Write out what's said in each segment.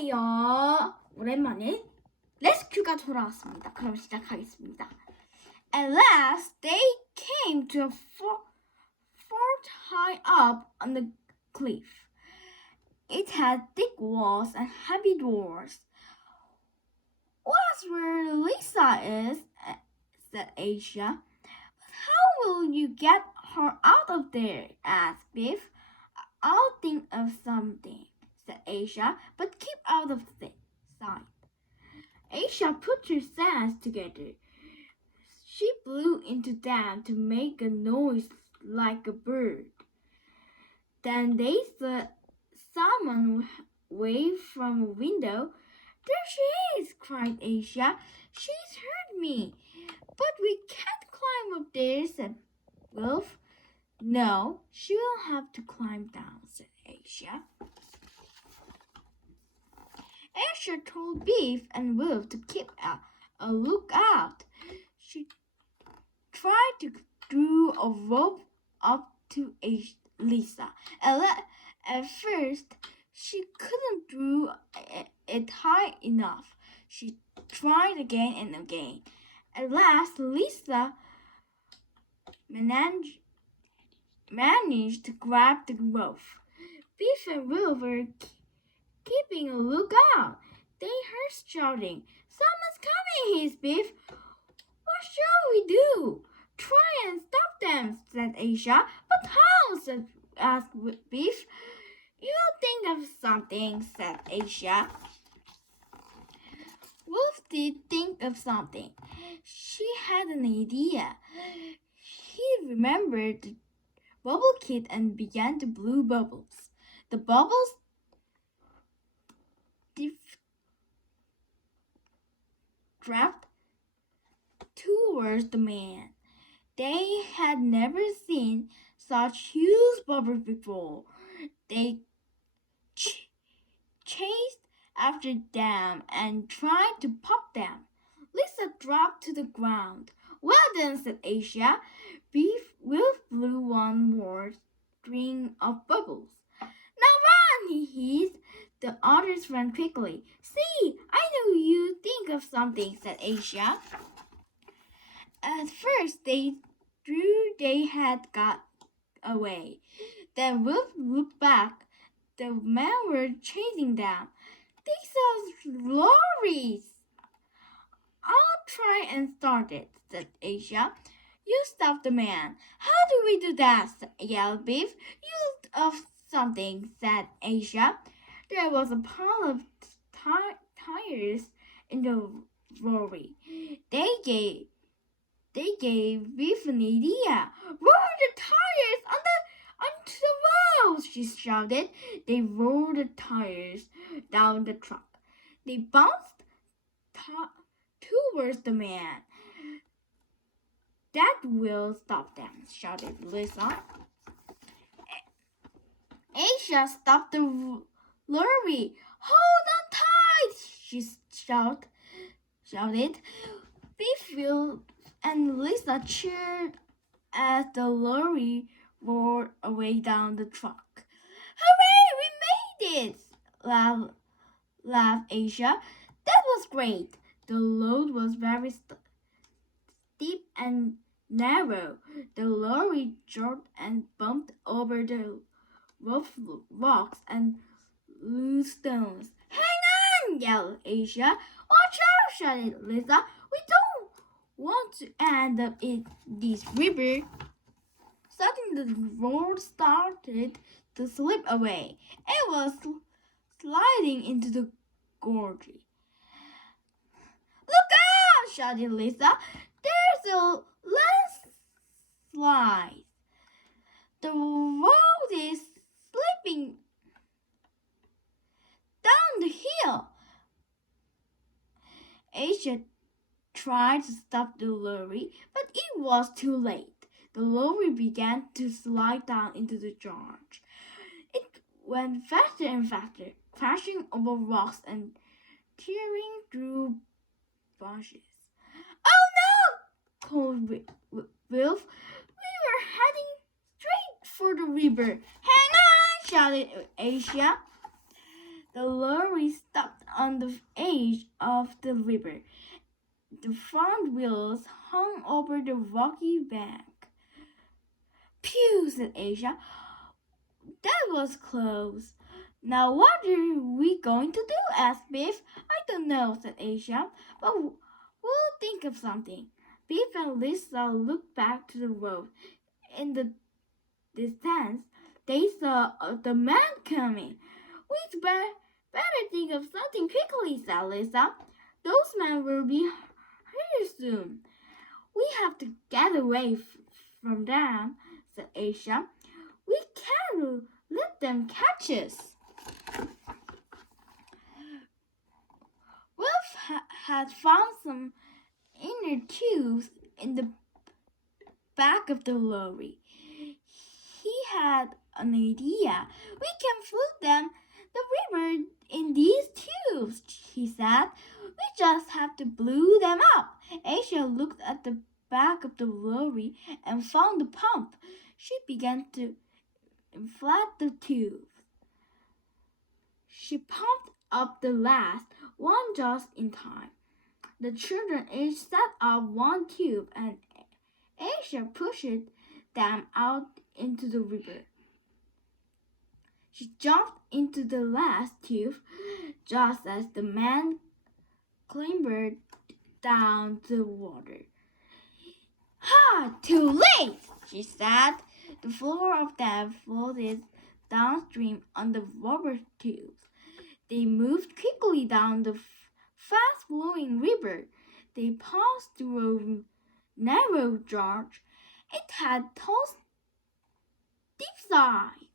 안녕하세요. 오랜만에 레스큐가 돌아왔습니다. 그럼 시작하겠습니다. At last, they came to a fort high up on the cliff. It had thick walls and heavy doors. "What's where Lisa is?" said Asia. "But how will you get her out of there?" asked Biff. "I'll think of something," said Asia, "but keep out of sight." Asia put her hands together. She blew into them to make a noise like a bird. Then they saw someone wave from a window. "There she is!" cried Asia. "She's heard me." "But we can't climb up there," said Wolf. "No, she will have to climb down," said Asia. Asia told Beef and Wolf to keep a lookout. She tried to throw a rope up to Lisa. At first, she couldn't throw it high enough. She tried again and again. At last, Lisa managed to grab the rope. Beef and Wolf were keeping a lookout. They heard shouting. "Someone's coming!" hissed Beef. "What shall we do?" "Try and stop them," said Asia. "But how?" asked Beef. "You'll think of something," said Asia. Wolf did think of something. She had an idea. He remembered the bubble kit and began to blow bubbles. The bubbles dragged towards the man. They had never seen such huge bubbles before. They chased after them and tried to pop them. Lisa dropped to the ground. "Well done," said Asia. Wolf blew one more string of bubbles. "Now run!" he hissed. The others ran quickly. "See, I knew you'd think of something," said Asia. At first, they thought they had got away. Then Wolf looked back. The men were chasing them. "They saw lorries." "I'll try and start it," said Asia. "You stop the man." "How do we do that?" yelled Beef. "You looked up something," said Asia. There was a pile of tires in the lorry. They gave Beef an idea. "Roll the tires onto the road!" she shouted. They rolled the tires down the truck. They bounced towards the man. "That will stop them," shouted Lisa. Asia stopped the lorry. "Hold on tight!" she shouted. Beef and Lisa cheered as the lorry roared away down the truck. "Hooray! We made it!" laughed Asia. "That was great." The road was very steep and narrow. The lorry jerked and bumped over the rough rocks and loose stones. "Hang on!" yelled Asia. "Watch out!" shouted Lisa. "We don't want to end up in this river." Suddenly the road started to slip away. It was sliding into the gorge. "Look out!" shouted Lisa. "There's a landslide. The road is slipping down the hill." Asia tried to stop the lorry, but it was too late. The lorry began to slide down into the gorge. It went faster and faster, crashing over rocks and tearing through bushes. "Oh no!" called Wolf. "We were heading straight for the river." "Hang on!" shouted Asia. The lorry stopped on the edge of the river. The front wheels hung over the rocky bank. Phew, said Asia. That was close. Now what are we going to do? Asked Biff. I don't know, said Asia, but we'll think of something. Biff and Lisa looked back to the road. In the distance, they saw the man coming. We'd better think of something quickly, said Lisa. Those men will be here soon. We have to get away from them, said Asia. We can't let them catch us. Wolf had found some inner tubes in the back of the lorry. He had an idea. We can float them the river in these tubes, he said. We just have to blow them up. Asia looked at the back of the lorry and found the pump. She began to inflate the tubes. She pumped up the last one just in time. The children each set up one tube and Asia pushed them out into the river. She jumped into the last tube just as the man clambered down the water. Ha! Too late, she said. The four of them floated downstream on the rubber tubes. They moved quickly down the fast-flowing river. They passed through a narrow gorge. It had tall, steep sides.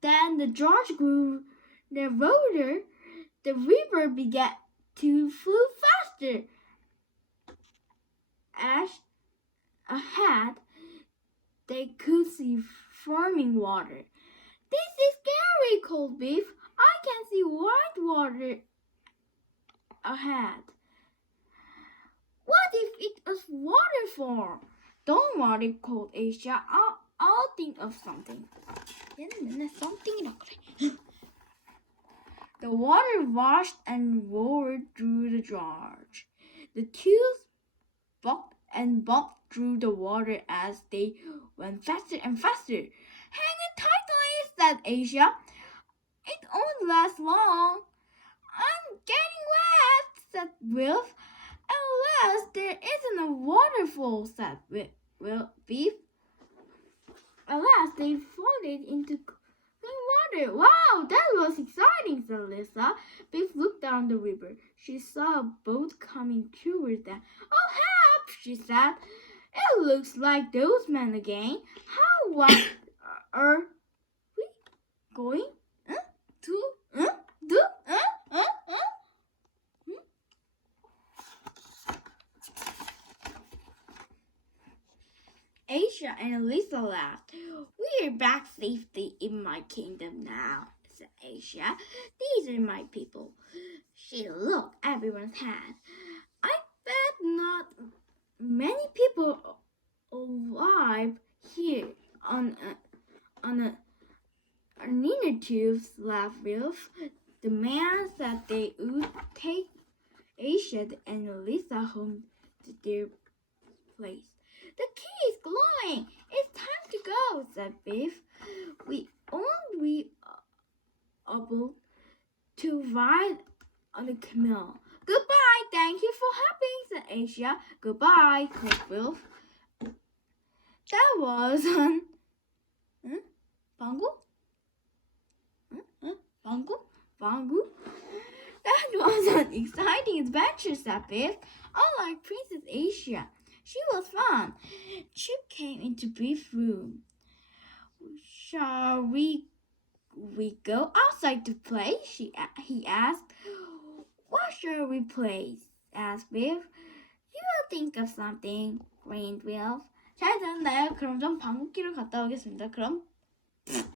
Then the gorge grew narrower. The river began to flow faster. As ahead, they could see foaming water. This is scary, called Biff. I can see white water ahead. What if it was waterfall? Don't worry, called Asia. I'll think of something. The water washed and roared through the gorge. The tubes bucked and bumped through the water as they went faster and faster. Hang it tightly, said Asia. It won't last long. I'm getting wet, said Wilf. Unless there isn't a waterfall, said Beef. At last they floated into clean water. Wow, that was exciting, said Lisa. Beef looked down the river. She saw a boat coming towards them. Oh, help, she said. It looks like those men again. What are we going to do? Asia and Lisa laughed. We're back safely in my kingdom now, said Asia. These are my people. She looked at everyone's hand. I bet not many people alive here on inner tubes, laughed Wilf. The man said they would take Asia and Lisa home to their place. The key is glowing. It's time to go, said Biff. We won't be able to ride on a camel. Goodbye. Thank you for helping, said Asia. Goodbye, called Wilf. That was an Bangu. That was an exciting adventure, said Biff. Unlike Princess Asia, she was fun. Chip came into Biff's room. Shall we go outside to play? He asked. What shall we play? asked Biff. You will think of something, grinned Wilf. 잘 들었나요? 그럼 좀 방귀끼를 갔다 오겠습니다. 그럼